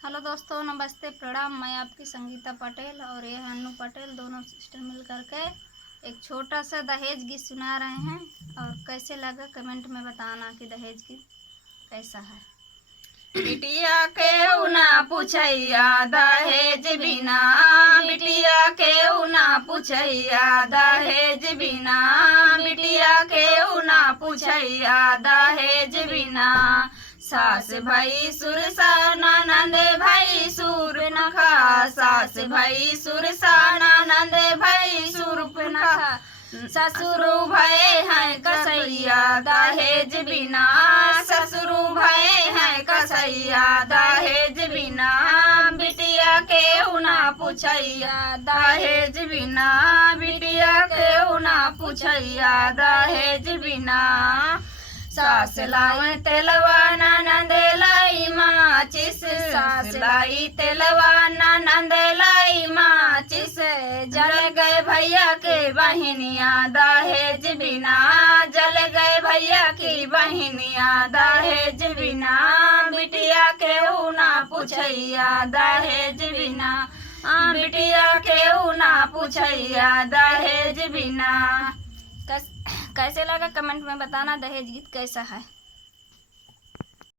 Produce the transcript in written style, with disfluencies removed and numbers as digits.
Hello दोस्तों, नमस्ते, प्रणाम। मैं आपकी संगीता पटेल और ये है अनु पटेल। दोनों सिस्टर मिल करके एक छोटा सा दहेज गीत सुना रहे हैं और कैसे लगा कमेंट में बताना कि दहेज गीत कैसा है। बिटिया के उना पूछैया दहेज बिना, बिटिया के उना पूछैया दहेज बिना, बिटिया के उना पूछैया दहेज बिना। सास भाई सुरसा ननद भाई सूर्पनखा, सास भाई सुरसा ननद भाई सूर्पनखा। ससुर भय है कसैया दहेज बिना, ससुर भय है कसैया दहेज बिना। बिटिया के उना पूछैया दहेज बिना, बिटिया के उना पूछैया दहेज बिना। सास लाई तेलवा ननद लाई माचिस, सास लाई तेलवा ननद लाई माचिस। जल गए भैया के बहनिया दहेज बिना, जल गए भैया की बहनिया दहेज बिना। बिटिया के उना पूछैया दहेज बिना, बिटिया के उना पूछैया दहेज बिना। कैसे लगा कमेंट में बताना दहेज गीत कैसा है।